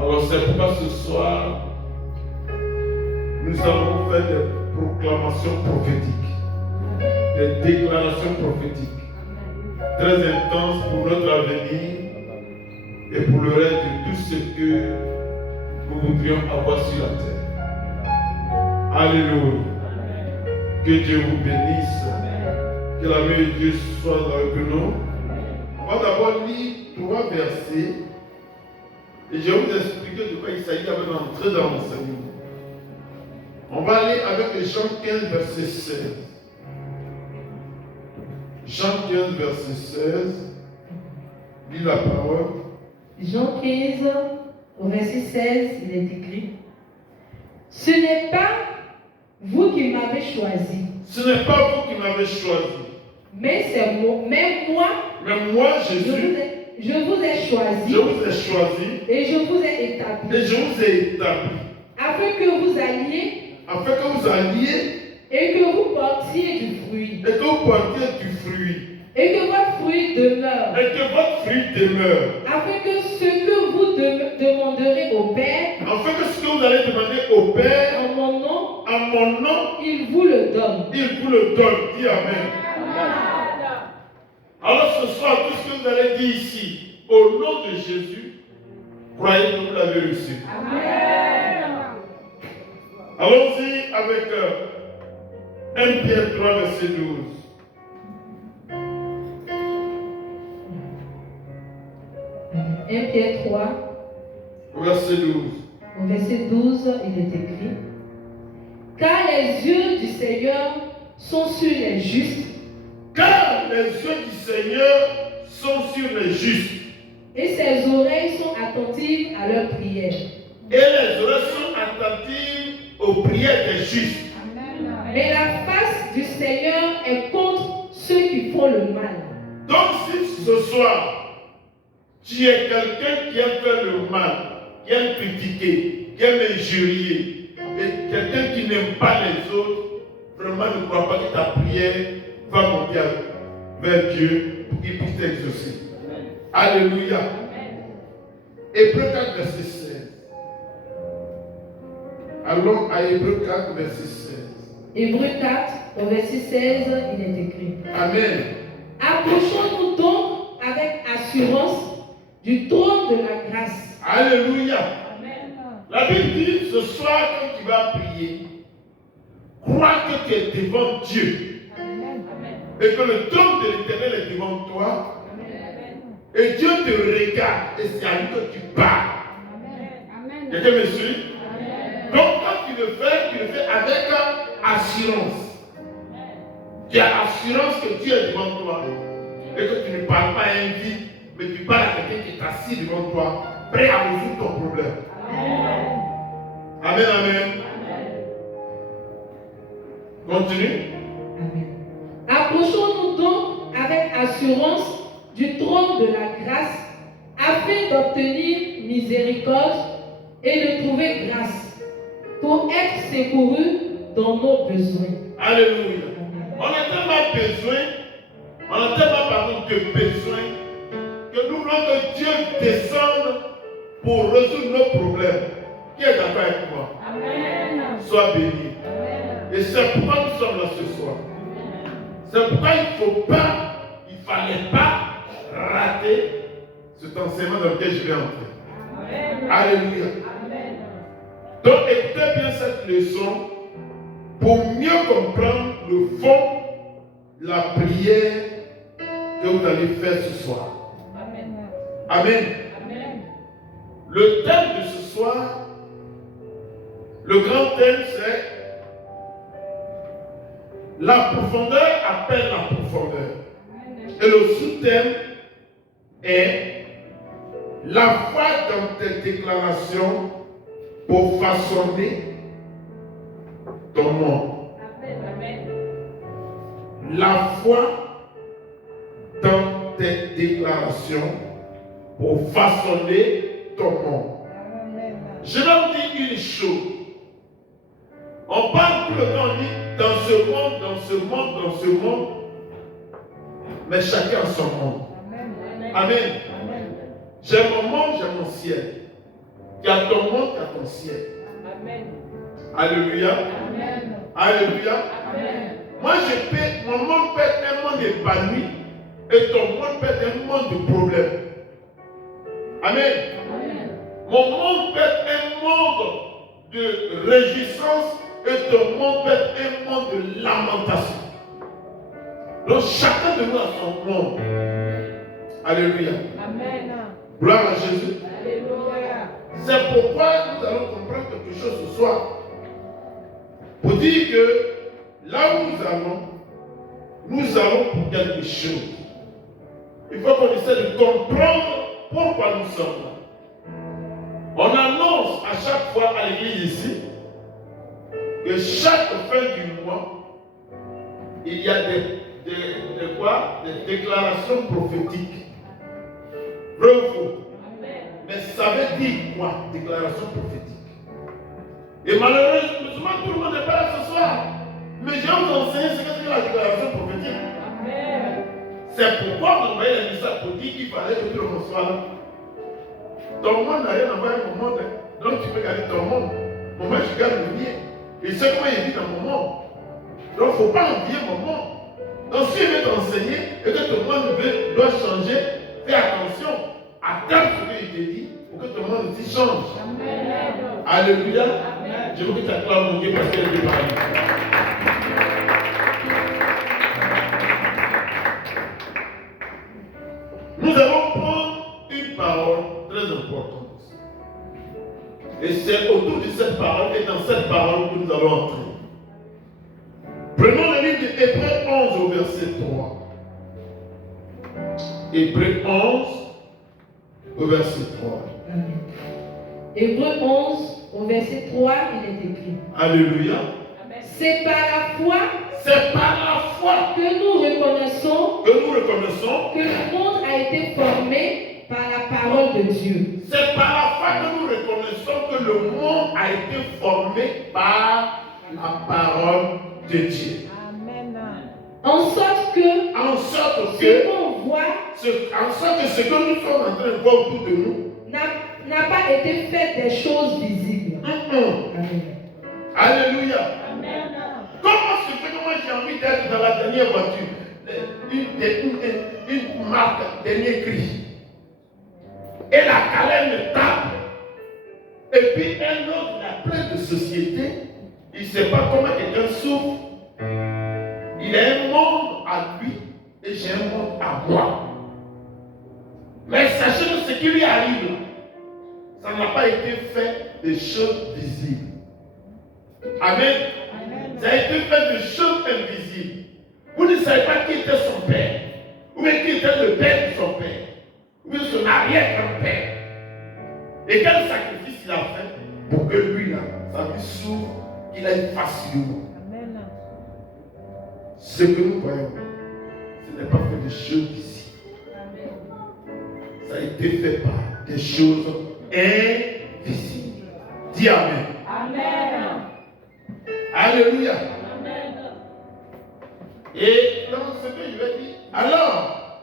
Alors c'est pourquoi ce soir, nous allons faire des proclamations prophétiques, des déclarations prophétiques, très intenses pour notre avenir et pour le reste de tout ce que nous voudrions avoir sur la terre. Alléluia. Que Dieu vous bénisse. Que la main de Dieu soit avec nous. On va d'abord lire 3 versets et je vais vous expliquer de quoi il s'agit avant d'entrer dans l'enseignement. On va aller avec les Jean 15, verset 16. Jean 15, verset 16. Lis la parole. Jean 15, au verset 16, il est écrit: Ce n'est pas vous qui m'avez choisi. Ce n'est pas vous qui m'avez choisi. Mais c'est moi. Mais moi, Jésus, je vous ai choisi. Je vous ai choisi. Et je vous ai établi. Et je vous ai établi. Afin que vous alliez. Afin que vous alliez. Et que vous portiez du fruit. Et que vous portiez du fruit. Et que votre fruit demeure. Et que votre fruit demeure. Afin que ce que vous demanderez au Père. Afin que ce que vous allez demander au Père. En mon nom. Il vous le donne. Il vous le donne. Dis Amen. Alors ce soir, tout ce que vous allez dire ici, au nom de Jésus, croyez que vous l'avez reçu. Amen. Allons-y avec 1 Pierre 3, verset 12. 1 Pierre 3, verset 12. Au verset 12, il est écrit: Car les yeux du Seigneur sont sur les justes. Car les yeux du Seigneur sont sur les justes. Et ses oreilles sont attentives à leurs prières. Et les oreilles sont attentives aux prières des justes. Mais la face du Seigneur est contre ceux qui font le mal. Donc si ce soir, tu es quelqu'un qui aime faire le mal, qui aime critiquer, qui aime injurier, et quelqu'un qui n'aime pas les autres, vraiment ne crois pas que ta prière va monter vers Dieu pour qu'il puisse t'exaucer. Alléluia. Hébreux 4, verset 16. Allons à Hébreux 4, verset 16. Hébreux 4, au verset 16, il est écrit: Amen. Approchons-nous donc avec assurance du trône de la grâce. Alléluia. Amen. La Bible dit, ce soir, quand tu vas prier, crois que tu es devant Dieu. Amen. Et que le trône de l'Éternel est devant toi. Amen. Et Dieu te regarde et c'est à lui que tu parles. Amen. Quelqu'un me suit? Amen. Donc quand tu le fais avec assurance. Tu as assurance que Dieu est devant toi. Et que tu ne parles pas à un vide, mais tu parles à quelqu'un qui est assis devant toi, prêt à résoudre ton problème. Amen. Amen, amen. Continue. Amen. Approchons-nous donc avec assurance du trône de la grâce, afin d'obtenir miséricorde et de trouver grâce pour être secourus dans nos besoins. Alléluia. On a tellement besoin, de besoin, que nous voulons que Dieu descende pour résoudre nos problèmes. Qui est d'accord avec moi? Amen. Sois béni. Amen. Et c'est pourquoi nous sommes là ce soir. C'est pourquoi il ne fallait pas rater cet enseignement dans lequel je vais entrer. Amen. Alléluia. Amen. Donc écoutez bien cette leçon pour mieux comprendre le fond de la prière que vous allez faire ce soir. Amen. Amen. Amen. Le thème de ce soir, le grand thème, c'est la profondeur appelle la profondeur. Et le sous-thème est la foi dans tes déclarations pour façonner ton monde. Amen. La foi dans tes déclarations pour façonner ton monde. Je vais vous dire une chose. On parle tout le temps, on dit dans ce monde, mais chacun a son monde. Amen. J'ai mon monde, j'ai mon ciel. Tu as ton monde, tu as ton ciel. Amen. Alléluia. Amen. Alléluia. Amen. Moi, mon monde peut être un monde épanoui et ton monde peut être un monde de problèmes. Amen. Amen. Mon monde peut être un monde de réjouissance et ton monde peut être un monde de lamentation. Donc chacun de nous a son monde. Alléluia. Amen. Gloire à Jésus. Alléluia. C'est pourquoi nous allons comprendre quelque chose ce soir. Pour dire que là où nous allons pour quelque chose. Il faut qu'on essaie de comprendre pourquoi nous sommes là. On annonce à chaque fois à l'église ici que chaque fin du mois, il y a des déclarations prophétiques. Vrai ou faux? Mais ça veut dire quoi, déclaration prophétique? Et malheureusement, tout le monde n'est pas là ce soir. Mais je vais vous enseigner ce que c'est la déclaration prophétique. Amen. C'est pourquoi on envoyait les messages pour dire qu'il fallait que tout le monde soit là. Ton monde n'a rien à voir avec mon monde. Donc tu peux garder ton monde. Moi, je garde le mien. Et c'est comment il vit dans mon monde. Donc il ne faut pas envier mon monde. Donc si il veut t'enseigner et que ton monde doit changer, fais attention. Attends ce qu'il te dit pour que ton monde aussi change. Amen. Alléluia. Amen. Je veux que tu acclames mon Dieu parce qu'elle est parmi. Nous allons prendre une parole très importante. Et c'est autour de cette parole et dans cette parole que nous allons entrer. Prenons le livre de Hébreux 11 au verset 3. Hébreux 11 au verset 3. Hébreux 11, au verset 3, il est écrit. Alléluia. C'est par la foi C'est par la foi que nous reconnaissons que le monde a été formé par la parole de Dieu. C'est par la foi que nous reconnaissons que le monde a été formé par la parole de Dieu. Amen. En sorte que ce que nous sommes en train de voir autour de nous n'a pas été fait des choses visibles. Amen. Alléluia. Amen. Comment se fait que moi j'ai envie d'être dans la dernière voiture, une marque, dernier cri, et la calène me tape, et puis un autre, la plein de société, il ne sait pas comment quelqu'un souffre. Il a un monde à lui et j'ai un monde à moi. Mais sachez que ce qui lui arrive, ça n'a pas été fait de choses visibles. Amen. Ça a été fait de choses invisibles. Vous ne savez pas qui était son père, ou bien qui était le père de son père, ou bien son arrière-grand-père. Et quel sacrifice il a fait pour que lui, là, sa vie s'ouvre, qu'il aille facilement. Ce que nous voyons, ce n'est pas fait de choses visibles. Ça a été fait par des choses invisibles. Dis Amen. Amen. Alléluia. Amen. Et dans ce que je vais dire, alors,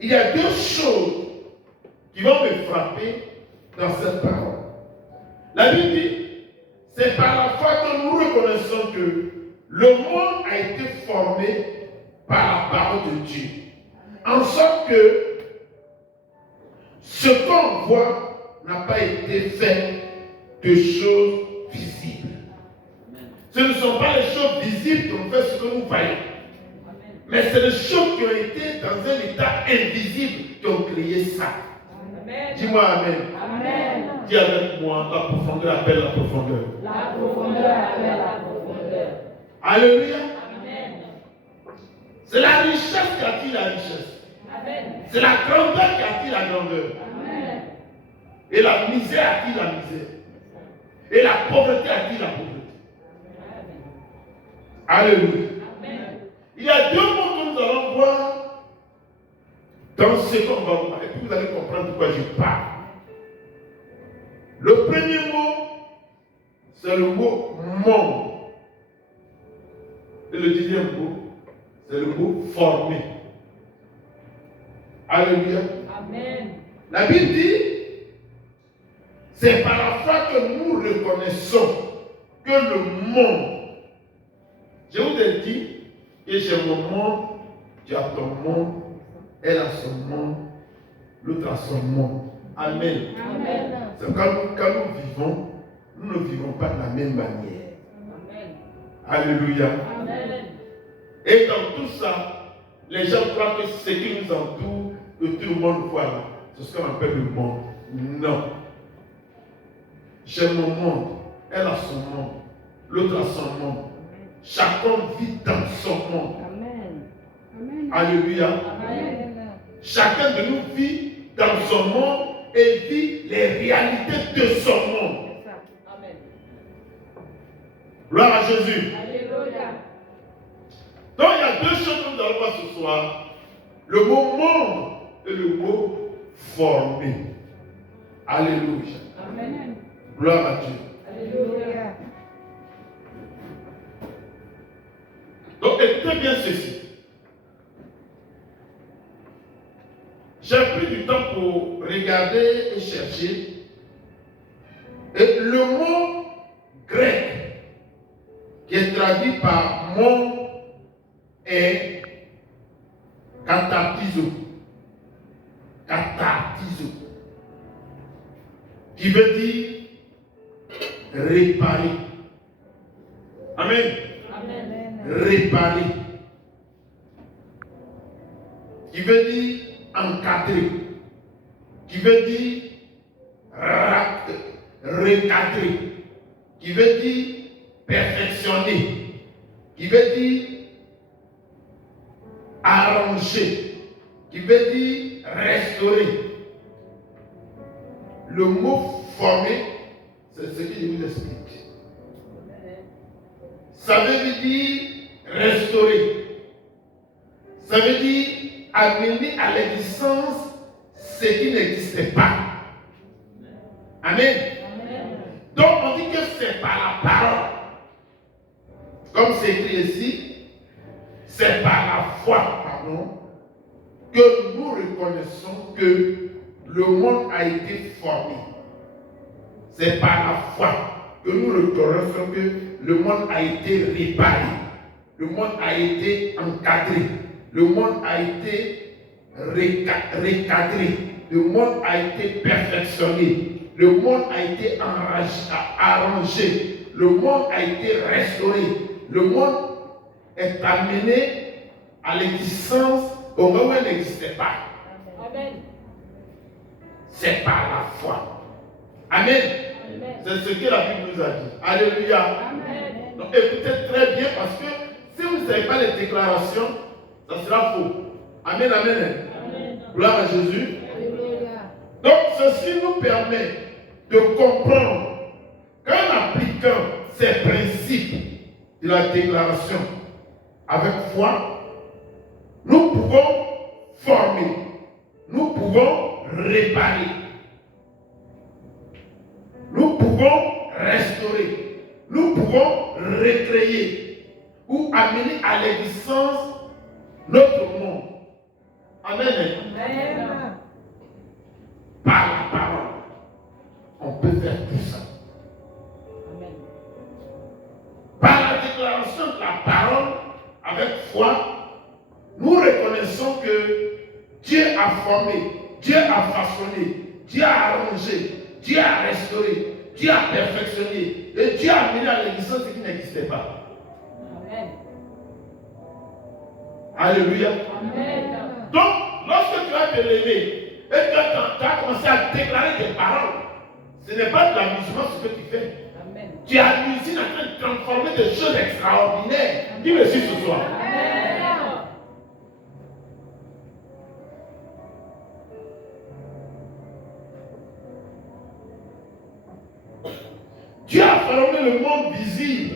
il y a deux choses qui vont me frapper dans cette parole. La Bible dit, c'est par la foi que nous reconnaissons que le monde a été formé par la parole de Dieu. En sorte que ce qu'on voit n'a pas été fait de choses visibles. Ce ne sont pas les choses visibles qui ont fait ce que nous voyons. Mais c'est les choses qui ont été dans un état invisible qui ont créé ça. Dis-moi Amen. Amen. Dis avec moi, la profondeur appelle la profondeur. La profondeur appelle la profondeur. Alléluia. Amen. C'est la richesse qui attire la richesse. Amen. C'est la grandeur qui attire la grandeur. Amen. Et la misère attire la misère. Et la pauvreté attire la pauvreté. Alléluia. Amen. Il y a deux mots que nous allons voir dans ce qu'on va voir. Et puis vous allez comprendre de quoi je parle. Le premier mot, c'est le mot monde. Et le deuxième mot, c'est le mot formé. Alléluia. Amen. La Bible dit, C'est par la foi que nous reconnaissons que le monde, je vous ai dit que j'ai mon monde, tu as ton monde, elle a son monde, l'autre a son monde. Amen. Amen. C'est quand nous vivons, nous ne vivons pas de la même manière. Amen. Alléluia. Amen. Et dans tout ça, les gens croient que ce qui nous entoure, que tout le monde voit là, c'est ce qu'on appelle le monde. Non. J'ai mon monde, elle a son monde, l'autre a son monde. Chacun vit dans son monde. Amen. Amen. Alléluia. Amen. Chacun de nous vit dans son monde et vit les réalités de son monde. Amen. Gloire à Jésus. Alléluia. Donc il y a deux choses que nous allons voir ce soir. Le mot monde et le mot formé. Alléluia. Amen. Gloire à Dieu. Alléluia. Donc écoutez bien ceci. J'ai pris du temps pour regarder et chercher. Et le mot grec qui est traduit par monde est katartizo. Katartizo. Qui veut dire réparer. Amen. Amen. Réparer. Qui veut dire encadrer. Qui veut dire recadrer. Qui veut dire perfectionner. Qui veut dire arranger. Qui veut dire restaurer. Le mot formé, c'est ce que je vous explique. Ça veut dire restaurer. Ça veut dire amener à l'existence ce qui n'existait pas. Amen. Amen. Donc on dit que c'est par la parole. Comme c'est écrit ici, c'est par la foi, que nous reconnaissons que le monde a été formé. C'est par la foi que nous reconnaissons que le monde a été réparé. Le monde a été encadré. Le monde a été recadré. Le monde a été perfectionné. Le monde a été arrangé. Le monde a été restauré. Le monde est amené à l'existence au moment où elle n'existait pas. Amen. C'est par la foi. Amen. Amen. C'est ce que la Bible nous a dit. Alléluia. Amen. Donc écoutez très bien parce que si vous ne savez pas les déclarations, ça sera faux. Amen, amen. Amen. Gloire à Jésus. Alléluia. Donc ceci nous permet de comprendre qu'en appliquant ces principes de la déclaration avec foi, nous pouvons former, nous pouvons réparer, nous pouvons restaurer, nous pouvons recréer ou amener à l'existence notre monde. Amen. Amen. Par la parole, on peut faire tout ça. Amen. Par la déclaration de la parole, avec foi, nous reconnaissons que Dieu a formé, Dieu a façonné, Dieu a arrangé, Dieu a restauré, Dieu a perfectionné et Dieu a amené à l'existence ce qui n'existait pas. Amen. Alléluia. Amen. Donc, lorsque tu vas te lever et que tu as commencé à déclarer tes paroles, ce n'est pas de l'amusement ce que tu fais. Amen. Tu as l'usine en train de transformer des choses extraordinaires. Dis-le si ce soir. Amen. Dieu a formé le monde visible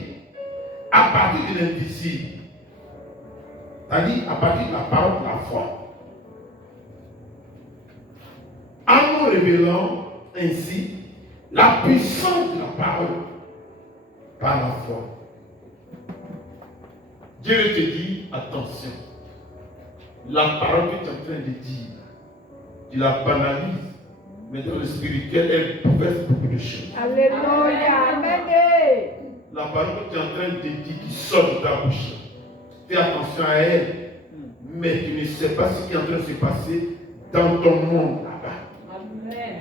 à partir de l'invisible. C'est-à-dire à partir de la parole de la foi. En nous révélant ainsi la puissance de la parole par la foi. Dieu te dit, attention, la parole que tu es en train de dire, tu la banalises Mais dans le spirituel, elle professe beaucoup de choses. Alléluia. Amen. La parole que tu es en train de dire qui sort de ta bouche, fais attention à elle. Mais tu ne sais pas ce qui est en train de se passer dans ton monde là-bas. Amen.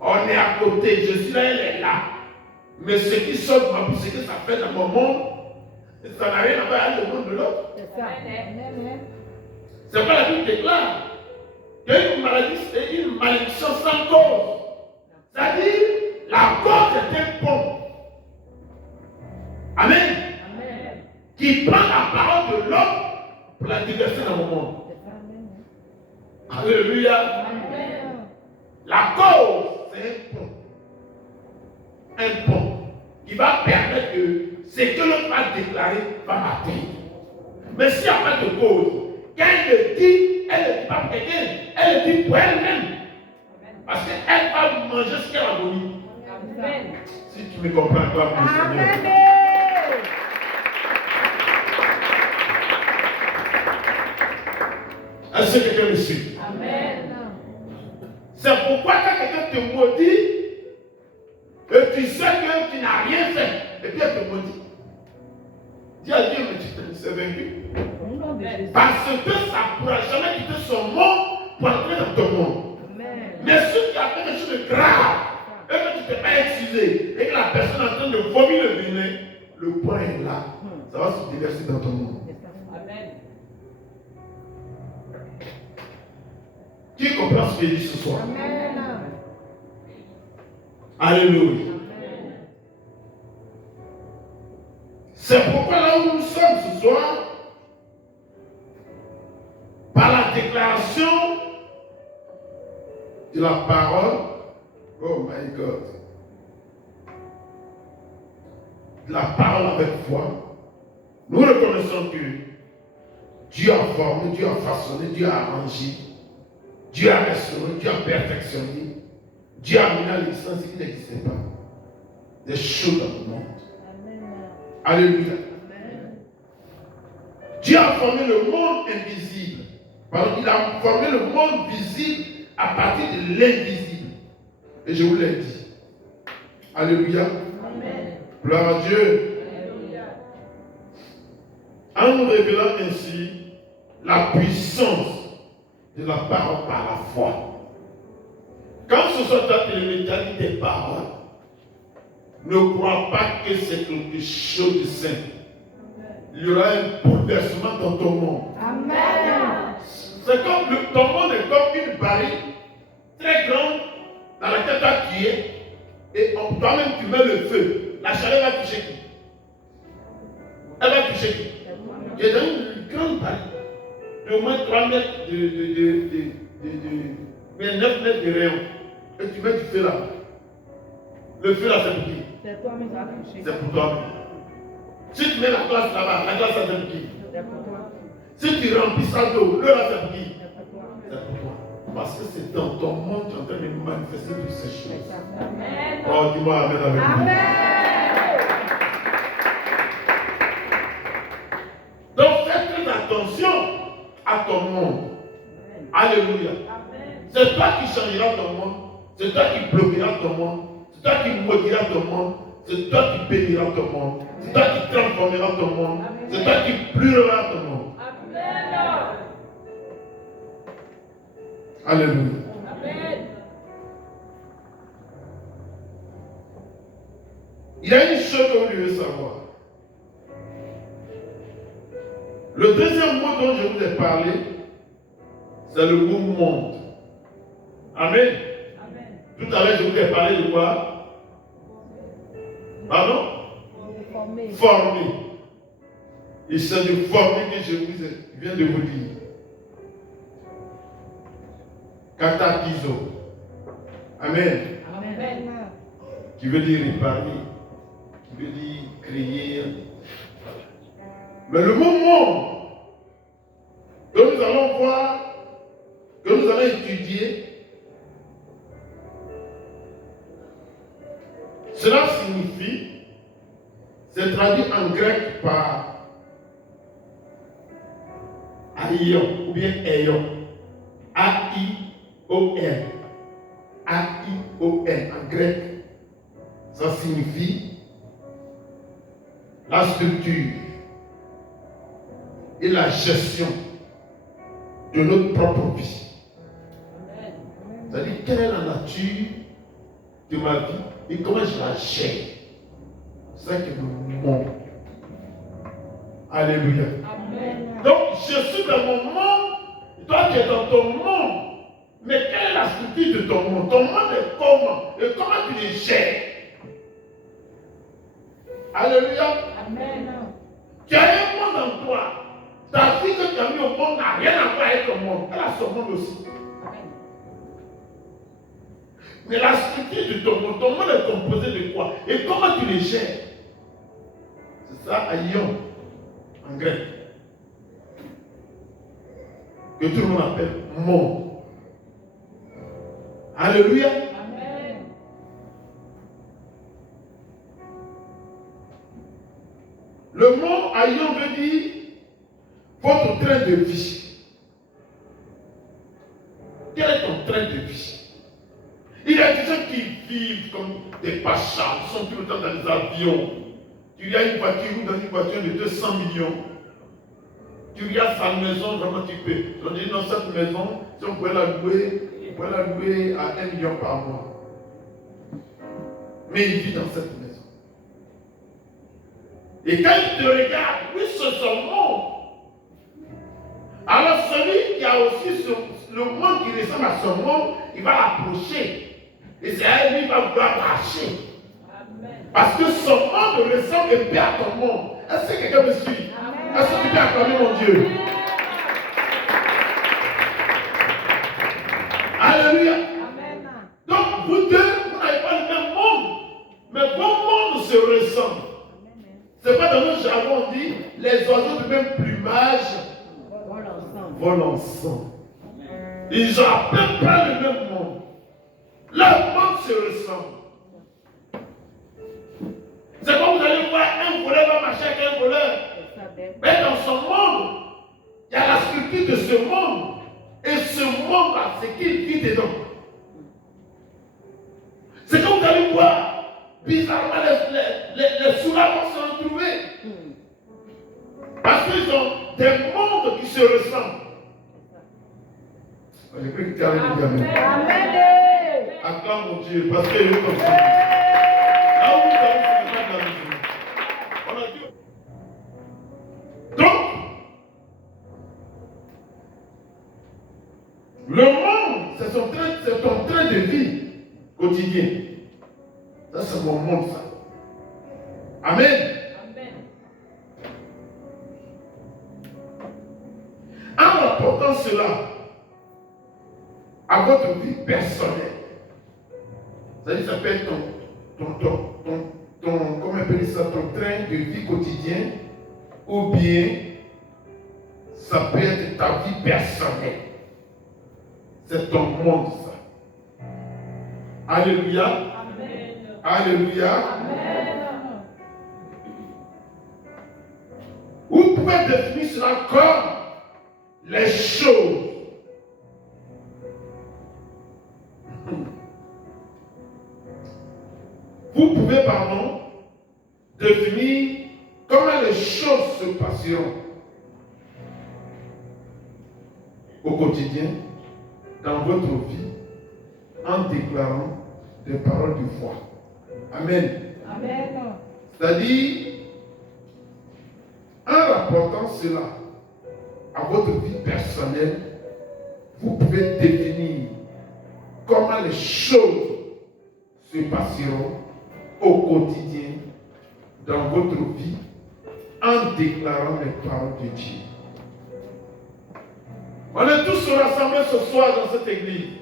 On est à côté, je suis là, elle est là. Mais ce qui sort de ma bouche, ce que ça fait dans mon monde, ça n'a rien à voir avec le monde de l'autre. C'est ça. Amen. C'est pas la Bible déclare qu'une maladie, c'est une malédiction sans cause. C'est-à-dire, la cause est un pont. Amen. Amen. Qui prend la parole de l'homme pour la déverser dans mon monde. Alléluia. Amen. La cause, c'est un pont. Un pont qui va permettre que ce que l'autre a déclaré va atteindre. Mais s'il n'y a pas de cause, quand elle le dit, elle ne le dit pas pour quelqu'un, elle le dit pour elle-même. Parce qu'elle va manger ce qu'elle a voulu. Amen. Si tu me comprends, toi, mon Seigneur. Amen. Est-ce que quelqu'un me suit? Amen. C'est pourquoi quand quelqu'un te maudit, et tu sais que tu n'as rien fait, et puis elle te maudit. Dis à Dieu, mais tu t'es vaincu. Parce que ça ne pourra jamais quitter son monde pour entrer dans ton monde. Mais si tu as fait quelque chose de grave, et que tu ne t'es pas excusé, et que la personne est en train de vomir le vinaigre, le point est là. Ça va se déverser dans ton monde. Amen. Qui comprend ce que je dis ce soir? Amen. Alléluia. C'est pourquoi là où nous sommes ce soir, par la déclaration de la parole, oh my God, de la parole avec foi, nous reconnaissons que Dieu a formé, Dieu a façonné, Dieu a arrangé, Dieu a restauré, Dieu a perfectionné, Dieu a mis à l'existence ce qui n'existait pas. Des choses dans le monde. Alléluia. Dieu a formé le monde invisible. Pardon, il a formé le monde visible à partir de l'invisible. Et je vous l'ai dit. Alléluia. Amen. Gloire à Dieu. Alléluia. En nous révélant ainsi la puissance de la parole par la foi. Quand ce soit toi qui le médite des paroles, ne crois pas que c'est quelque chose de simple. Il y aura un bouleversement dans ton monde. Amen. C'est comme ton monde est comme une barrique très grande dans laquelle tu as tué et toi-même tu mets le feu. La chaleur va toucher qui? Elle va toucher qui? Il y a une grande barrique de moins 3 mètres mais 9 mètres de rayon. Et tu mets du feu là. Le feu là c'est pour qui? C'est toi-même qui vas toucher. C'est pour toi. Si tu mets la glace là-bas, la glace c'est pour qui? C'est pour toi. Si tu remplis ça d'eau, l'eau là c'est pour qui? C'est pour toi. C'est pour toi. Parce que c'est dans ton monde que tu es en train de manifester toutes ces choses. Amen. Oh, dis-moi Amen avec moi. Amen. Donc fais très attention à ton monde. Alléluia. Amen. C'est toi qui changeras ton monde. C'est toi qui bloqueras ton monde. C'est toi qui maudiras ton monde. C'est toi qui béniras ton monde. C'est toi qui transformeras ton monde. C'est toi qui pleureras ton monde. Amen. Alléluia. Amen. Il y a une chose que vous devez savoir. Le deuxième mot dont je vous ai parlé, c'est le mot monde. Amen. Amen. Tout à l'heure, je vous ai parlé de quoi? Pardon? Former. Et c'est de former que je viens de vous dire. Katakizo. Amen. Amen. Qui veut dire réparer. Qui veut dire créer. Mais le mot monde que nous allons voir, que nous allons étudier, cela signifie, c'est traduit en grec par aion ou bien aion. A-I-O-N. A-I-O-N en grec. Ça signifie la structure et la gestion de notre propre vie. C'est-à-dire, quelle est la nature de ma vie et comment je la gère. C'est ça que nous monde. Alléluia. Amen. Donc, je suis dans mon monde, toi tu es dans ton monde. Mais quelle est la structure de ton monde? Ton monde est comment? Et comment tu les gères? Alléluia. Amen. Tu as un monde en toi. Ta vie que tu as mis au monde n'a rien à voir avec ton monde. Elle a son monde aussi. Mais la structure de ton monde est composé de quoi? Et comment tu les gères? C'est ça, aion, en grec. Que tout le monde appelle monde. Alléluia. Amen. Le mot aion veut dire votre train de vie. Quel est ton train de vie? Il y a des gens qui vivent comme des pachas, ils sont tout le temps dans les avions. Tu as une voiture ou dans une voiture de 200 millions. Tu regardes sa maison, vraiment tu peux. On dit non, cette maison, si on pouvait la louer, on pourrait la louer à 1 million par mois. Mais il vit dans cette maison. Et quand il te regarde, oui, c'est son monde. Alors celui qui a aussi le monde qui ressemble à son monde, il va l'approcher. Et c'est à lui qui va vouloir marcher. Parce que son monde ressemble un peu à ton monde. Est-ce que quelqu'un me suit? Est-ce que tu peux acclamer mon Dieu? Alléluia. Donc vous deux, vous n'avez pas le même monde. Mais vos mondes se ressemblent. C'est pas dans notre jargon on dit les oiseaux de même plumage volent ensemble. Ils ont à peu près le même monde. Leur monde se ressemble. C'est comme vous allez voir un voleur va marcher avec un voleur. Mais dans son monde, il y a la structure de ce monde. Et ce monde-là, c'est qu'il vit dedans. C'est comme vous allez voir, bizarrement, les soulats vont se retrouver. Parce qu'ils ont des mondes qui se ressemblent. J'ai cru que tu avais dit amen. Acclame mon Dieu, parce qu'il est comme ça. Là où vous allez, c'est pas de la maison. On a dit. Donc, le monde, c'est ton train de vie quotidien. Ça, c'est mon monde, ça. Amen. En rapportant cela à votre vie personnelle, c'est-à-dire ça peut être comment on appelle ça, ton train de vie quotidien, ou bien ça peut être ta vie personnelle. C'est ton monde, ça. Alléluia. Amen. Alléluia. Amen. Vous pouvez définir cela comme les choses. Vous pouvez, définir comment les choses se passeront au quotidien, dans votre vie, en déclarant des paroles de foi. Amen. Amen. C'est-à-dire, en rapportant cela à votre vie personnelle, vous pouvez définir comment les choses se passeront au quotidien dans votre vie en déclarant les paroles de Dieu. On est tous rassemblés ce soir dans cette église.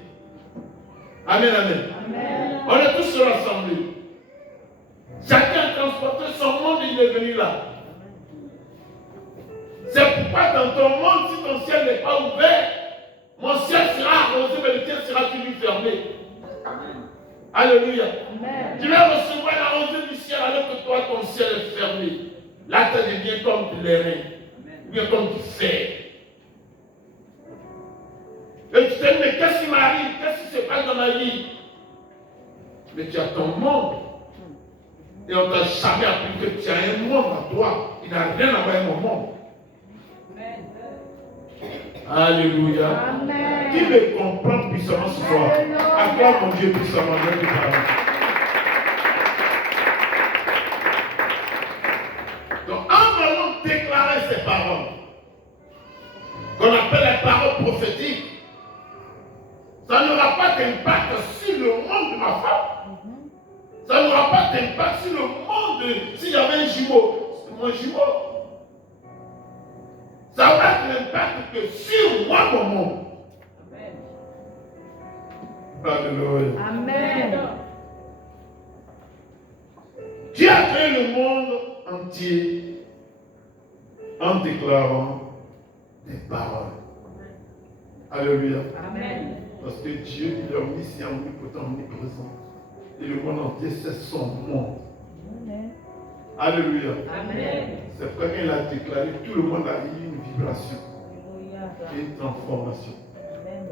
Amen, amen. Amen. On est tous rassemblés. Chacun a transporté son monde, il est venu là. C'est pourquoi dans ton monde, si ton ciel n'est pas ouvert, mon ciel sera arrosé, mais le tien sera toujours fermé. Alléluia. Amen. Tu vas recevoir la rosée du ciel alors que toi, ton ciel est fermé. Là, tu deviens comme du l'airain, ou bien comme du fer. Et tu te dis, mais qu'est-ce qui m'arrive? Qu'est-ce qui se passe dans ma vie? mais tu as ton monde. Et on t'a jamais appris que tu as un monde à toi. Il n'a rien à voir avec mon monde. Alléluia. Amen. Qui me comprend puissamment ce soir? Acclame mon Dieu puissamment. Je te parle. Donc, en allant déclarer ces paroles, qu'on appelle les paroles prophétiques, ça n'aura pas d'impact sur le monde de ma femme. Ça n'aura pas d'impact sur le monde. S'il y avait un jumeau, c'est mon jumeau. Ça aura de l'impact que sur moi, mon monde. Alléluia. Amen. Dieu a créé le monde entier en déclarant des paroles. Alléluia. Amen. Parce que Dieu, il est omniscient, omnipotent, omniprésent. Et le monde entier, c'est son monde. Alléluia. Amen. C'est pourquoi il a déclaré, tout le monde a eu une vibration Alléluia. et une transformation. Amen.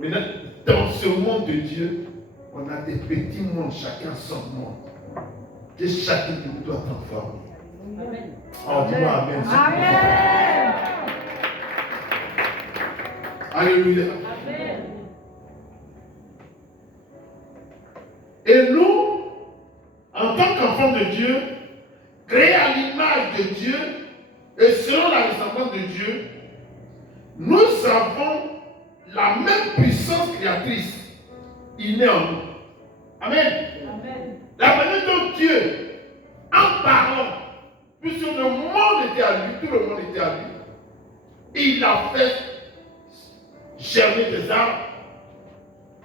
Maintenant, dans ce monde de Dieu, on a des petits mondes, chacun son monde. Et chacun de nous doit transformer. Amen. Oh, dis-moi Amen. Amen. Alléluia. Amen. Et nous, en tant qu'enfants de Dieu, créés à l'image de Dieu et selon la ressemblance de Dieu, nous avons la même puissance créatrice innée en nous. Amen. Amen. La manière dont Dieu, en parlant, puisque le monde était à lui, tout le monde était à lui, il a fait germer des arbres,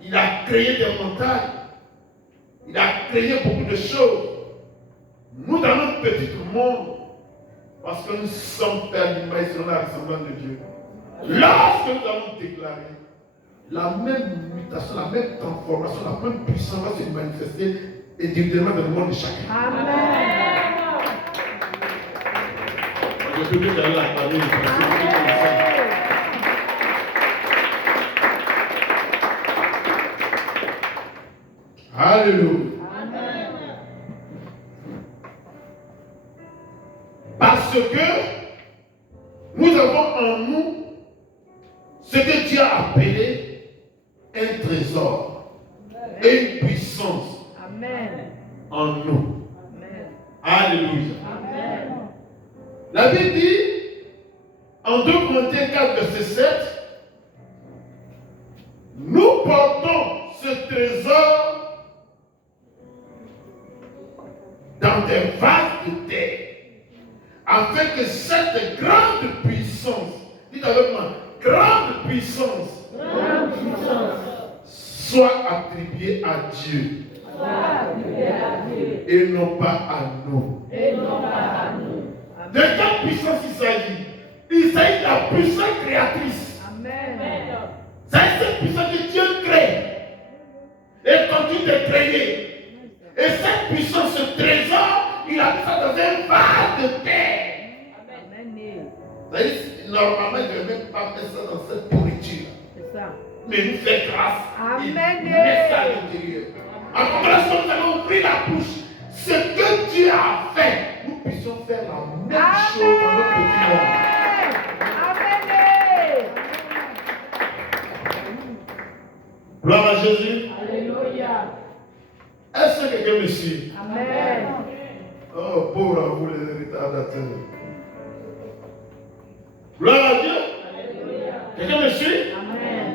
il a créé des montagnes, il a créé beaucoup de choses. Nous, dans notre petit monde, parce que nous sommes faits à l'image selon la ressemblance de Dieu, lorsque nous allons déclarer, la même mutation, la même transformation, la même puissance va se manifester individuellement dans le monde de chacun. Amen. Je peux dire d'aller la parler, parce que c'est comme ça. Alléluia. Amen. Parce que nous avons en nous ce que Dieu a appelé un trésor et une puissance Amen. en nous. Amen. Alléluia. Amen. La Bible dit en 2 Corinthiens 4, verset 7, nous portons ce trésor dans des vases de terre, afin que cette grande puissance, dites avec moi, grande puissance, soit attribuée à Dieu et non pas à nous. De quelle puissance il s'agit? Il s'agit de la puissance créatrice. Amen. C'est cette puissance que Dieu crée et continue de créer. Et cette puissance, ce trésor, il a mis ça dans un vase de terre. Amen. C'est-à-dire, normalement, il ne devait même pas mettre ça dans cette pourriture. C'est ça. Mais il nous fait grâce. Il Amen. met ça à l'intérieur. Alors, lorsque nous allons ouvrir la bouche, ce que Dieu a fait, nous puissions faire la même chose dans notre petit monde. Gloire à Jésus. Alléluia. Est-ce que quelqu'un me suit? Amen. Oh, pauvre à vous les retardataires. Gloire à Dieu. Alléluia. Quelqu'un me suit? Amen.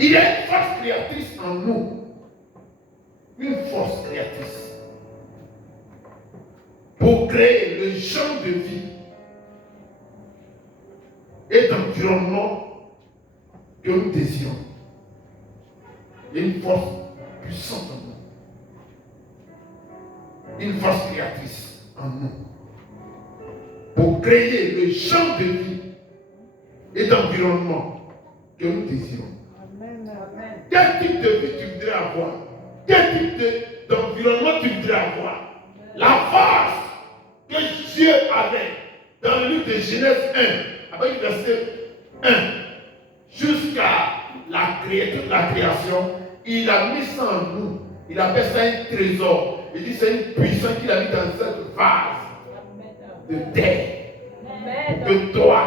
Il y a une force créatrice en nous. Une force créatrice. Pour créer le genre de vie et d'environnement que nous désirons. Il y a une force puissante en nous. Une force créatrice en nous. Pour créer le genre de vie et d'environnement que nous désirons. Quel type de vie tu voudrais avoir? Quel type d'environnement tu voudrais avoir? La force que Dieu avait dans le livre de Genèse 1, avec le verset 1, jusqu'à toute la création, il a mis ça en nous. Il appelle ça un trésor. Il dit c'est une puissance qu'il a mis dans cette vase de terre. Pour que toi,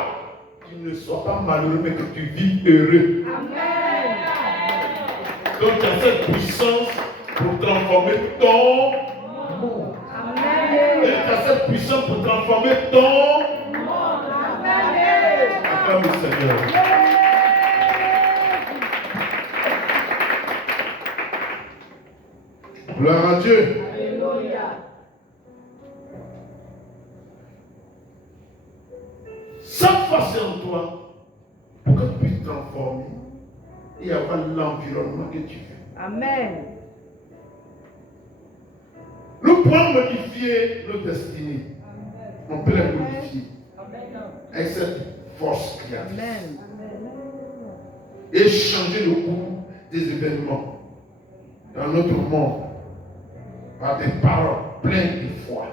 tu ne sois pas malheureux, mais que tu vives heureux. Amen. Donc tu as cette puissance pour transformer ton monde. Amen. Et tu as cette puissance pour transformer ton Amen. acclame le Seigneur. Gloire à Dieu. Alléluia. Cette force est en toi pour que tu puisses transformer et avoir l'environnement que tu veux. Amen. Nous pouvons modifier nos destinées. On peut les modifier avec cette force créatrice. Amen. Et changer le cours des événements dans notre monde par des paroles pleines de foi.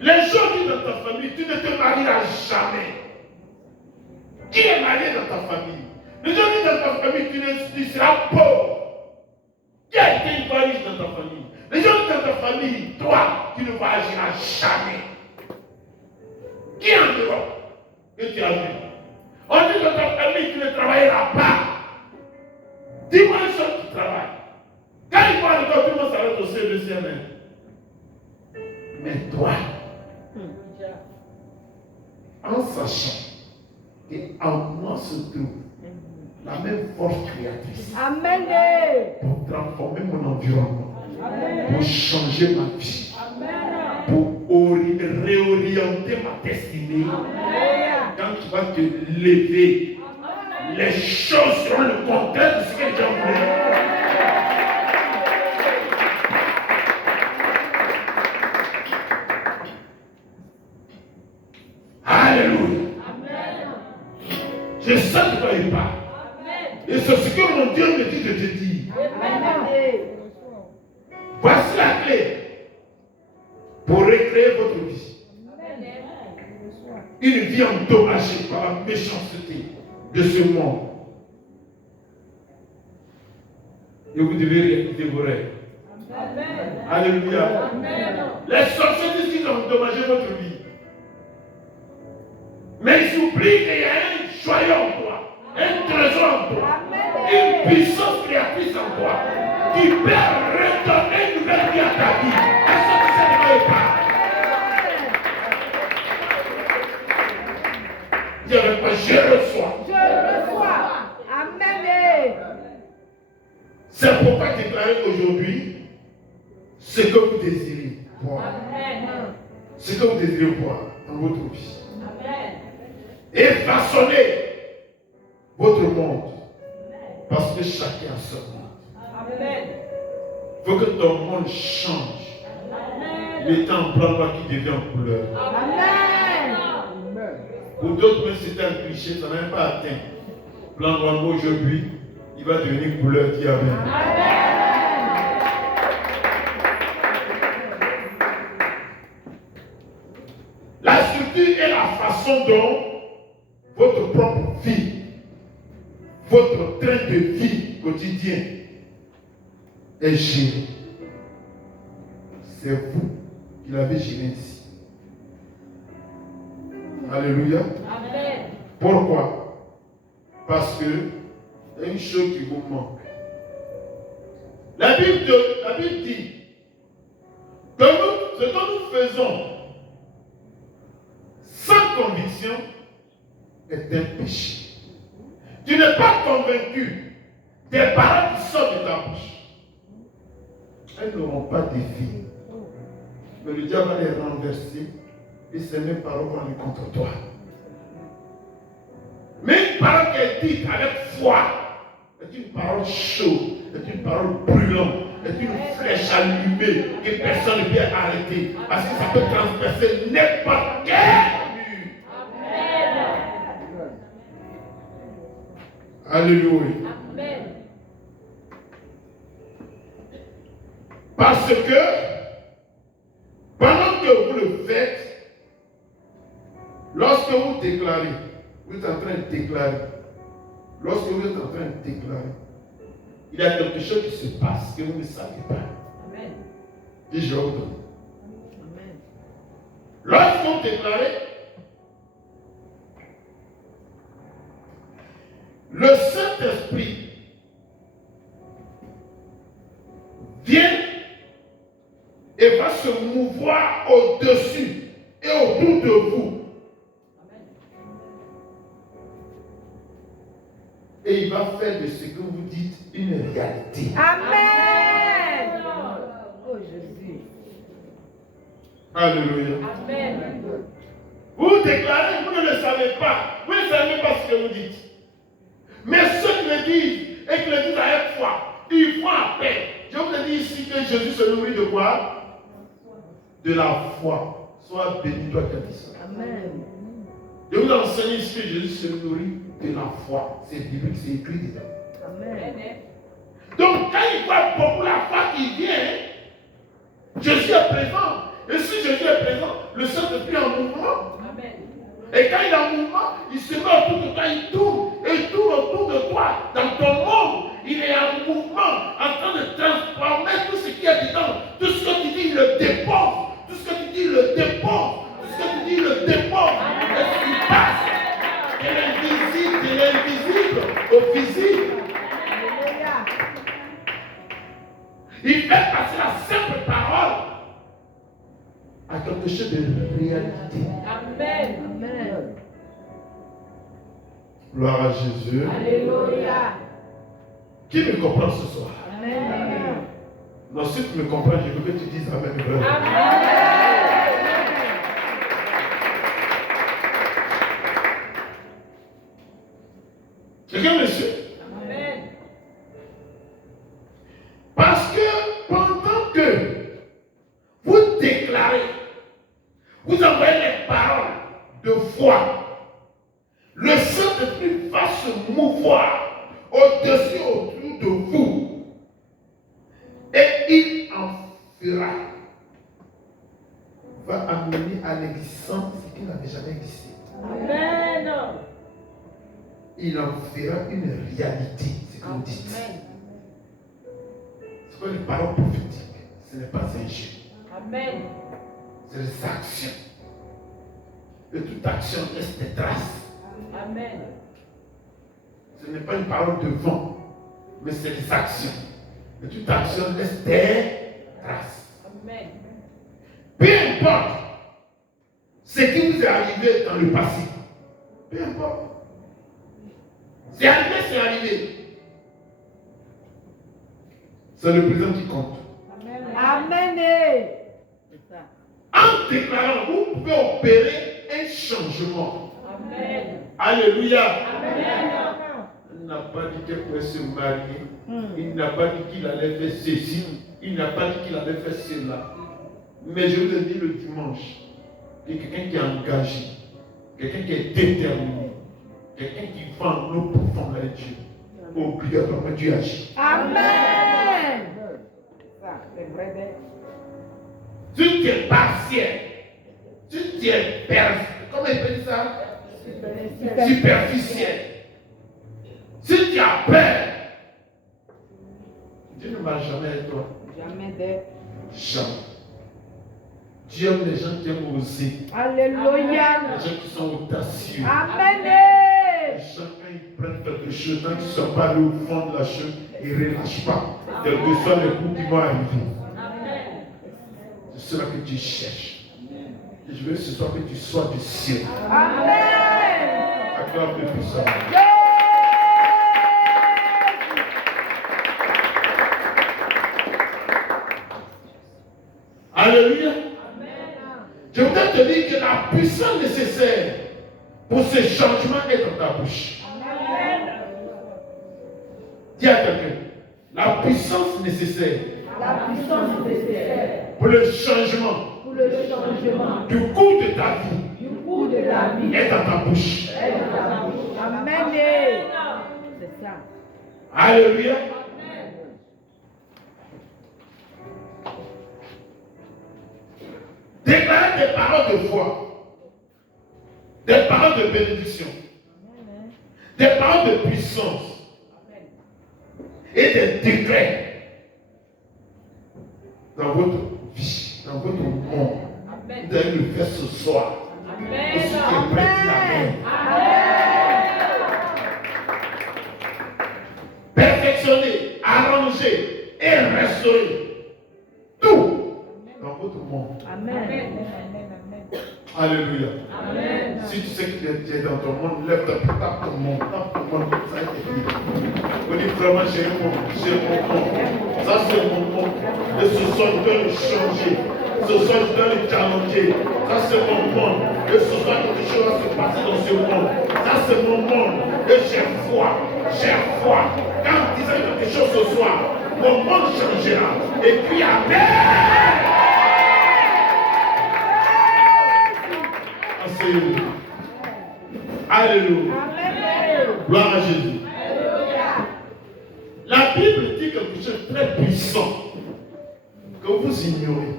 Les gens qui sont dans ta famille, tu ne te marieras jamais. Qui est marié dans ta famille? Les gens qui sont dans ta famille, tu seras pauvre. Qui a été une fois riche dans ta famille? Les gens qui sont dans ta famille, toi, tu ne voyageras jamais. Qui en dehors que tu as vu? On dit dans ta famille, tu ne travailleras pas. Dis-moi un seul qui travaille. Quand il parle de toi, tout le monde s'arrête au CBCMN. Mais toi, en sachant qu'en moi se trouve la même force créatrice Amen. pour transformer mon environnement, Amen. pour changer ma vie, Amen. pour réorienter ma destinée. Quand tu vas te lever, les choses seront le contraire de ce que j'ai voulu. Alléluia. Je sais que tu vas y parler. Et c'est ce que mon Dieu me dit de te dire. Voici la clé pour recréer votre vie. Une vie endommagée par la méchanceté de ce monde. Et vous devez réaliser vos rêves. Alléluia. Les sorciers disent qu'ils ont endommagé votre vie. Mais ils oublient qu'il y a un joyau en toi, un trésor en toi, une puissance créatrice en toi qui peut redonner une nouvelle vie à ta vie. Est-ce que ça ne va pas? Dis avec moi, je reçois. Je reçois. Amen. C'est pourquoi déclarer aujourd'hui ce que vous désirez voir. Ce que vous désirez voir dans votre vie. Et façonner votre monde. Parce que chacun a son monde. Il faut que ton monde change. Il est temps de prendre qui devient en couleur. Amen. Pour d'autres, même si c'est un cliché, ça n'a même pas atteint. Blanc noir aujourd'hui, il va devenir couleur qui a bien. La structure est la façon dont votre propre vie, votre train de vie quotidien est géré. C'est vous qui l'avez géré ici. Alléluia. Pourquoi? Parce que il y a une chose qui vous manque. La Bible dit que ce que nous faisons sans conviction est un péché. Tu n'es pas convaincu des paroles qui sortent de ta bouche. Elles n'auront pas d'effet. Mais le diable va les renverser et ces mêmes paroles vont aller contre toi. Mais une parole qui est dite avec foi est une parole chaude, est une parole brûlante, est une flèche allumée que personne ne peut arrêter parce que ça peut transpercer n'importe quel mur. Alléluia. Parce que pendant que vous le faites, lorsque vous déclarez, vous êtes en train de déclarer, lorsque vous êtes en train de déclarer, il y a quelque chose qui se passe que vous ne savez pas. Amen. Et je vais vous donner. Amen. Lorsque vous déclarez, le Saint-Esprit vient et va se mouvoir au-dessus et autour de vous. Et il va faire de ce que vous dites une réalité. Amen. Oh Jésus. Alléluia. Amen. Vous déclarez, vous ne le savez pas. Vous ne savez pas ce que vous dites. Mais ceux qui le disent et qui le disent avec foi, ils font appel. Je vous ai dit ici que Jésus se nourrit de quoi? De la foi. Sois béni, toi qui as dit ça. Amen. Je vous enseigne ici que Jésus se nourrit de la foi. C'est biblique, c'est écrit dedans. Amen. Donc, quand il voit beaucoup la foi qui vient, Jésus est présent. Et si Jésus est présent, le Saint-Esprit est en mouvement. Amen. Et quand il est en mouvement, il se met autour de toi, il tourne. Et il tourne autour de toi. Dans ton monde, il est en mouvement, en train de transformer tout ce qui est dedans. Tout ce que tu dis, il le dépose. Tout ce que tu dis, il le dépose. Tout ce que tu dis, il le dépose. Et ce qui passe de l'invisible au visible. Alléluia. Il fait passer la simple parole à quelque chose de réalité. Amen. Amen. Gloire à Jésus. Alléluia. Qui me comprend ce soir? Amen. Non, si tu me comprends, je veux que tu dises Amen. Frère. Amen. Quelqu'un me suit? Amen. Parce que pendant que vous déclarez, vous envoyez les paroles de foi, le Saint-Esprit va se mouvoir au-dessus, autour de vous. Et il en fera, va amener à l'existence ce qui n'avait jamais existé. Amen. Il en fera une réalité, ce que vous dites. Ce sont les paroles prophétiques. Ce n'est pas un jeu. Amen. C'est des actions. Et toute action laisse des traces. Amen. Ce n'est pas une parole de vent, mais c'est des actions. Et toute action laisse des traces. Amen. Peu importe ce qui vous est arrivé dans le passé. Peu importe. C'est arrivé, c'est arrivé. C'est le présent qui compte. Amen. En déclarant, vous pouvez opérer un changement. Amen. Alléluia. Amen. Il n'a pas dit qu'elle pouvait se marier. Il n'a pas dit qu'il allait faire ceci. Il n'a pas dit qu'il allait faire cela. Mais je vous ai dit le dimanche, il y a quelqu'un qui est engagé, quelqu'un qui est déterminé, quelqu'un qui va en eau profonde avec Dieu. Obligatoirement, Dieu agit. Amen. Ça, c'est vrai. Si tu es partiel, si tu es comment il peut dire ça? Superficiel. Si tu as peur, Dieu ne va jamais avec toi. Jamais d'être. Jamais. Dieu aime les gens qui aiment oser. Alléluia. Les gens qui sont audacieux. Amen. Les gens, quand ils prennent quelque chose, tant qu'ils ne sont pas allés au fond de la chose, ils ne relâchent pas. Quel que soit le coup qui vont arriver. C'est cela que Dieu cherche. Et je veux ce soir que tu sois du ciel. Amen. Acclame le puissant. Alléluia. Je voudrais te dire que la puissance nécessaire pour ce changement est dans ta bouche. Dis à quelqu'un, la puissance nécessaire pour le changement du cours de ta vie est dans ta bouche. Amen. C'est ça. Alléluia. Déclarez des paroles de foi, des paroles de bénédiction, des paroles de puissance et des décrets dans votre vie, dans votre monde. Vous allez le faire ce soir. Et ce qui est prêt, dit Amen. Perfectionner, arranger et restaurer tout dans votre monde. Amen. Alléluia. Amen. Si tu sais que tu es dans ton monde, lève ta tape ton monde, ça a été dit. On dit vraiment, j'ai mon monde. Ça c'est mon monde. Et ce soir, je dois le changer. Ce soir, je dois le challenger. Ça c'est mon monde. Et ce soir, quelque chose va se passer dans ce monde. Ça c'est mon monde. Et j'ai foi. J'ai foi. Quand je disais quelque chose ce soir, mon monde changera. Et puis Amen. Alléluia. Gloire à Jésus. La Bible dit quelque chose de très puissant que vous ignorez.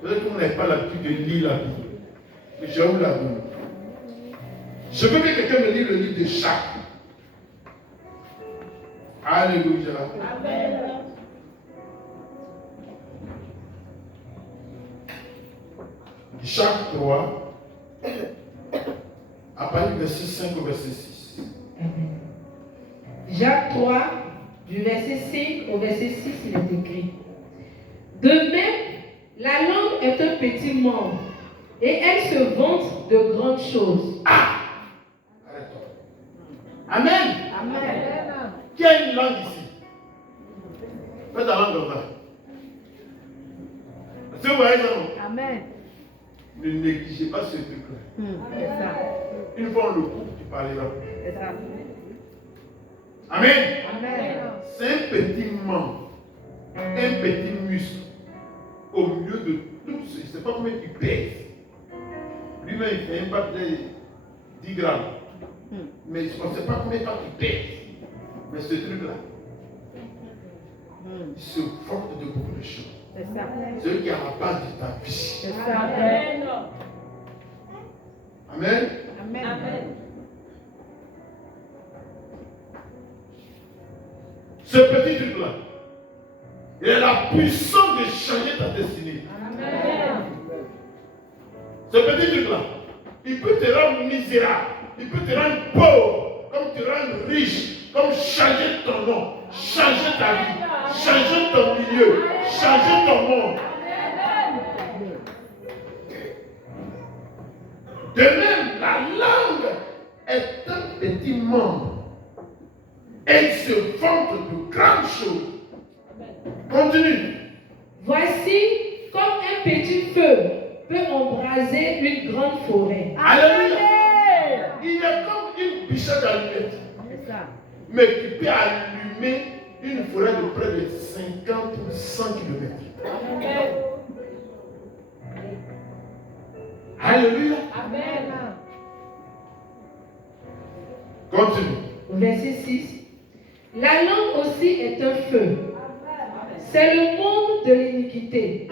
Peut-être que vous n'avez pas l'habitude de lire la Bible. Mais je vais vous la donner. Je veux que quelqu'un me lise le livre de Jacques. Alléluia. Amen. Jacques 3. À partir du verset 5 au verset 6. Jacques 3, du verset 5 au verset 6, il est écrit. De même, la langue est un petit membre et elle se vante de grandes choses. Arrête-toi. Amen. Amen. Qui a une langue ici? Faites la langue comme ça. Est-ce que vous voyez ça? Amen. Ne négligez pas ce truc-là. C'est ça. Une fois on le coupe, tu parleras. C'est ça. Amen. Amen. C'est un petit membre, un petit muscle au milieu de tout ce. Je ne sais pas combien tu pèses. Lui-même, il fait un pas de 10 grammes. Mais on ne sait pas combien de temps tu pèses. Mais ce truc-là, il se forme de beaucoup de choses. C'est ça. C'est lui qui est à la base de ta vie. C'est ça. Amen. Amen. Amen. Amen. Ce petit truc-là, il a la puissance de changer ta destinée. Amen. Ce petit truc-là, il peut te rendre misérable, il peut te rendre pauvre, comme te rendre riche, comme changer ton nom, changer ta vie, changer ton milieu, changer ton monde. De même, la langue est un petit membre. Elle se vante de grandes choses. Continue. Voici comme un petit feu peut embraser une grande forêt. Alléluia. Il est comme une bichette d'allumette. C'est ça. Mais qui peut allumer une forêt de près de 50 ou 100 km. Alléluia. Amen. Continue. Verset 6. La langue aussi est un feu. C'est le monde de l'iniquité.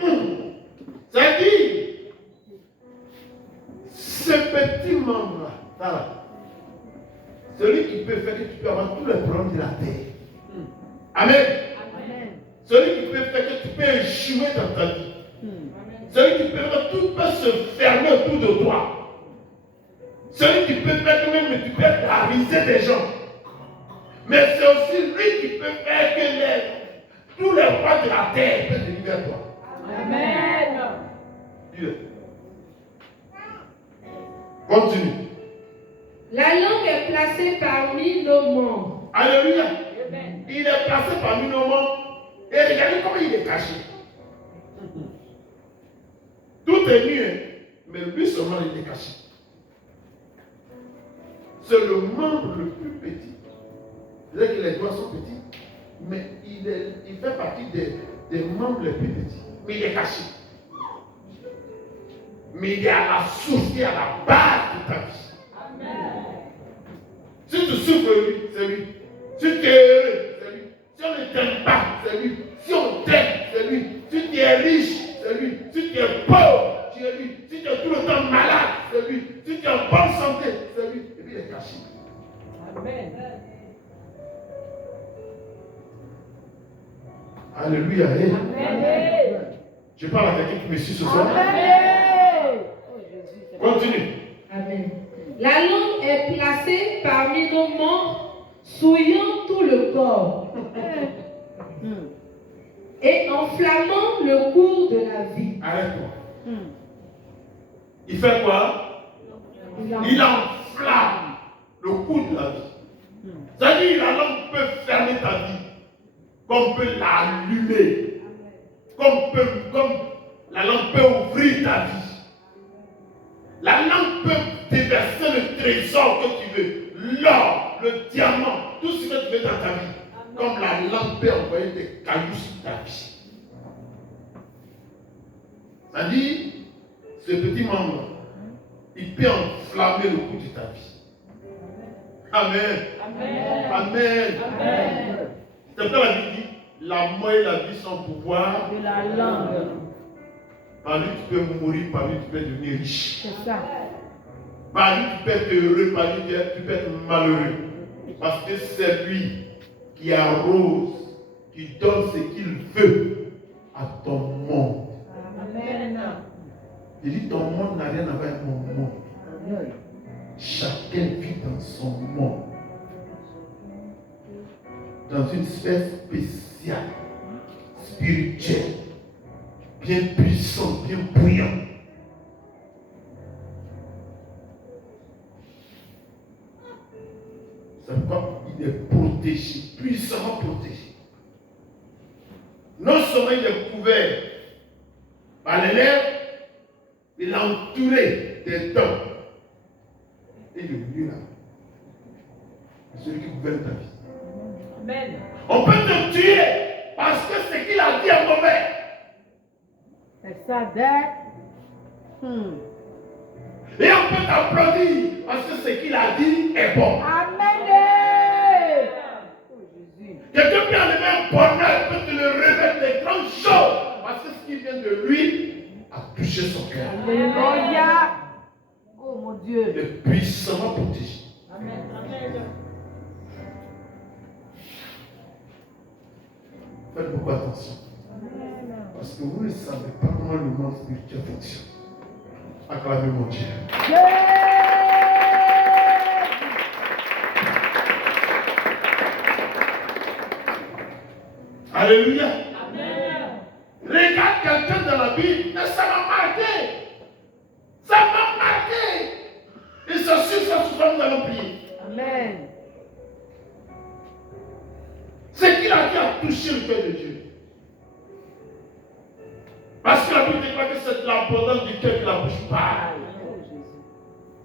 C'est-à-dire, ce petit membre-là, celui qui peut faire que tu peux avoir tous les problèmes de la terre. Amen. Amen. Celui qui peut faire que tu peux échouer dans ta vie. Celui qui peut faire que tout peut se fermer autour de toi. Celui qui peut faire que même tu peux paralyser des gens. Mais c'est aussi lui qui peut faire que tous les rois de la terre peuvent venir vers toi. Amen. Dis-le. Continue. La langue est placée parmi nos membres. Alléluia. Il est placé parmi nos membres. Et regardez comment il est caché. Tout est nu, hein, mais lui seulement il est caché. C'est le membre le plus petit. C'est-à-dire que les doigts sont petits, mais il fait partie des membres les plus petits. Mais il est caché. Mais il est à la source, il est à la base de ta vie. Amen. Si tu souffres, lui, c'est lui. Si tu es heureux, c'est lui. Si on ne t'aime pas, c'est lui. Si on t'aime, c'est lui. Si tu es riche, c'est lui. Si tu es pauvre, c'est lui. Si tu es tout le temps malade, c'est lui. Si tu es en bonne santé, c'est lui. Et puis il est caché. Amen. Alléluia. Hey. Amen. Je parle à quelqu'un qui me suit ce soir. Amen. Continue. Amen. La langue est placée parmi nos membres, souillant tout le corps et enflammant le cours de la vie. Arrête-toi. Il fait quoi? Il enflamme le cours de la vie. C'est-à-dire la langue peut fermer ta vie, comme peut l'allumer, comme la langue peut ouvrir ta vie. La langue peut déverser le trésor que tu veux, l'or, le diamant, tout ce que tu veux dans ta vie. Comme la langue peut envoyer des cailloux sur ta vie. C'est-à-dire, ce petit membre, il peut enflammer le cours de ta vie. Amen. Amen. Amen. Amen. C'est pourquoi la Bible dit, la mort et la vie sont au pouvoir De la langue. Par lui, tu peux mourir, par lui, tu peux devenir riche. C'est ça. Par lui, tu peux être heureux, par lui, tu peux être malheureux. Parce que c'est lui qui arrose, qui donne ce qu'il veut à ton monde. Amen. Il dit, ton monde n'a rien à voir avec mon monde. Chacun vit dans son monde. Dans une sphère spéciale, spirituelle, bien puissante, bien bouillante. C'est pourquoi il est protégé, puissamment protégé. Non seulement il est couvert par les lèvres, il est entouré des dents. Et le mieux là, c'est celui qui gouverne ta vie. Amen. On peut te tuer parce que ce qu'il a dit est mauvais. C'est ça, Dad. Et on peut t'applaudir parce que ce qu'il a dit est bon. Amen. Oh, Jésus. Quelqu'un peut enlever un bonheur, peut te le révéler des grandes choses parce que ce qui vient de lui a touché son cœur. Alléluia. Oh, mon Dieu. Il est puissamment protégé. Amen. Amen. Faites beaucoup attention. Parce que vous ne savez pas comment le monde spirituel fonctionne. Acclamez mon Dieu. Alléluia. Amen. Regarde quelqu'un dans la Bible, mais ça m'a marqué. Ça m'a marqué. Et c'est sûr que ça souvent nous allons prier. Amen. Ce qu'il a dit a touché le cœur de Dieu. Parce que la Bible dit que c'est l'abondance du cœur que la bouche parle.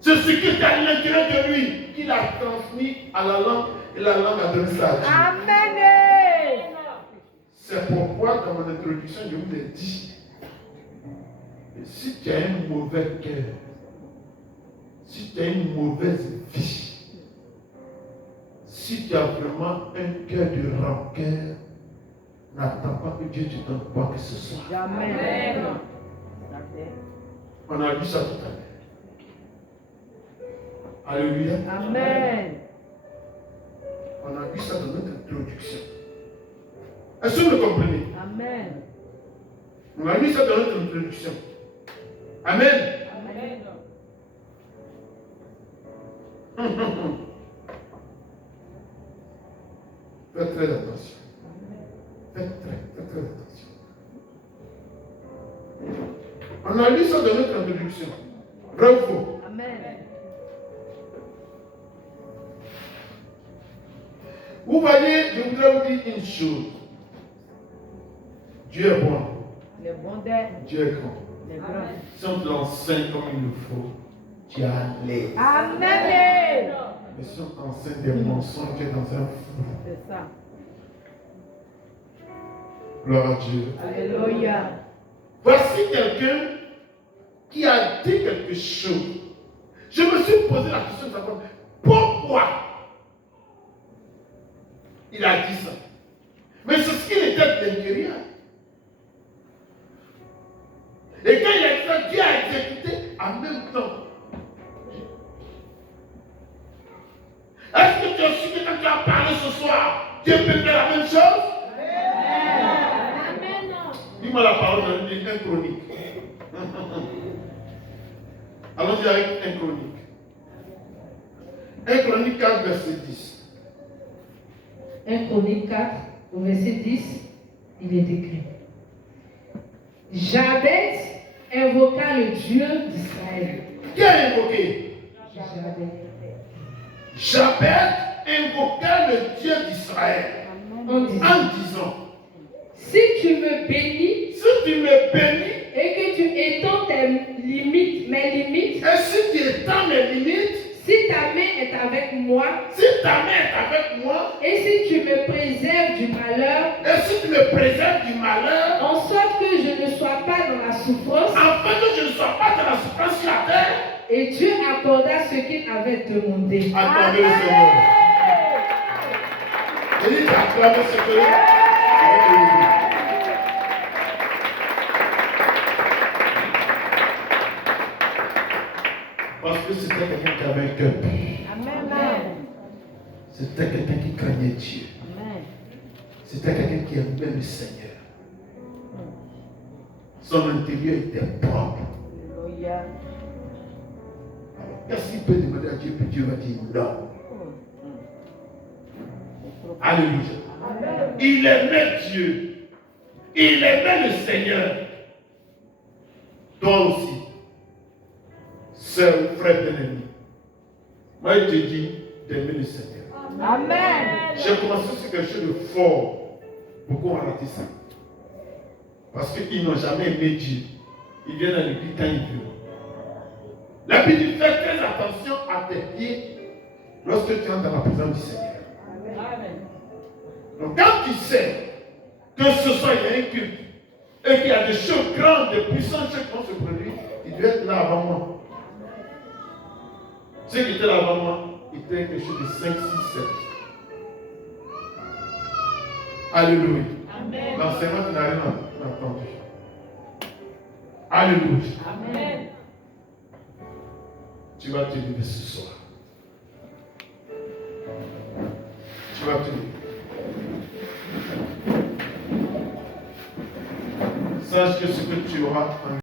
C'est ce qui est à l'intérieur de lui qu'il a transmis à la langue et la langue a donné ça à Dieu. Amen. C'est pourquoi dans mon introduction je vous ai dit, si tu as un mauvais cœur, si tu as une mauvaise vie, si tu as vraiment un cœur de rancœur, n'attends pas que Dieu te donne quoi que ce soit. Jamais. On a vu ça tout à l'heure. Alléluia. Amen. On a vu ça dans notre introduction. Est-ce que vous le comprenez? Amen. On a vu ça dans notre introduction. Amen. Amen. Faites très attention. Faites très attention. On a lu ça dans notre introduction. Vrai ou faux? Amen. Vous voyez, je voudrais vous dire une chose. Dieu est bon. Le bon Dieu. Dieu est grand. Le grand. Si on te l'enseigne comme il le faut, tu es à l'aise. Amen. Mais si on t'enseigne des mensonges, tu es dans un flou. C'est ça. Gloire à Dieu. Alléluia. Voici quelqu'un qui a dit quelque chose. Je me suis posé la question de savoir pourquoi il a dit ça. Mais c'est ce qu'il était de l'intérieur. Et quand il a dit ça, Dieu a exécuté en même temps. Est-ce que tu as su que quand tu as parlé ce soir, Dieu peut faire la même chose? Alors on a dit 1 Chronique. Allons-y avec 1 Chronique. 1 Chronique 4, verset 10. 1 Chronique 4, au verset 10, il est écrit. Jabez invoqua le Dieu d'Israël. Qui a invoqué? Jabez. Jabez invoqua le Dieu d'Israël En disant, en disant, si tu me bénis si tu me bénis, et que tu étends tes limites, mes limites, et si tu étends mes limites, si ta main est avec moi, si ta main est avec moi, et si tu me préserves du malheur, et si tu me préserves du malheur, en sorte que je ne sois pas dans la souffrance, afin que je ne sois pas dans la souffrance sur la terre, et Dieu accorda ce qu'il avait demandé. acclamez le Seigneur. Je dis acclamez ce que parce que c'était quelqu'un qui avait un cœur pur. Amen. C'était quelqu'un qui craignait Dieu. Amen. C'était quelqu'un qui aimait le Seigneur. Son intérieur était propre. Alléluia. Alors, qu'est-ce qu'il peut demander à Dieu, puis Dieu va dire non. Alléluia. Amen. Il aimait Dieu. Il aimait le Seigneur. Toi aussi, sœur ou frère bien-aimé, moi je te dis d'aimer le Seigneur. Amen. J'ai commencé sur quelque chose de fort. Beaucoup ont raté ça. Parce qu'ils n'ont jamais aimé Dieu. Ils viennent à l'église quand ils veulent. La Bible dit fais très attention à tes pieds lorsque tu entres dans la présence du Seigneur. Amen. Donc quand tu sais que ce soir il y a un culte et qu'il y a des choses grandes, des puissantes choses qui vont se produire, il doit être là avant moi. Ceux qui étaient là avant moi, ils étaient quelque chose de 5, 6, 7. Alléluia. Amen. L'enseignement, tu n'as rien entendu. Alléluia. Amen. Tu vas te lever ce soir. Tu vas te lever. Sache que ce que tu auras en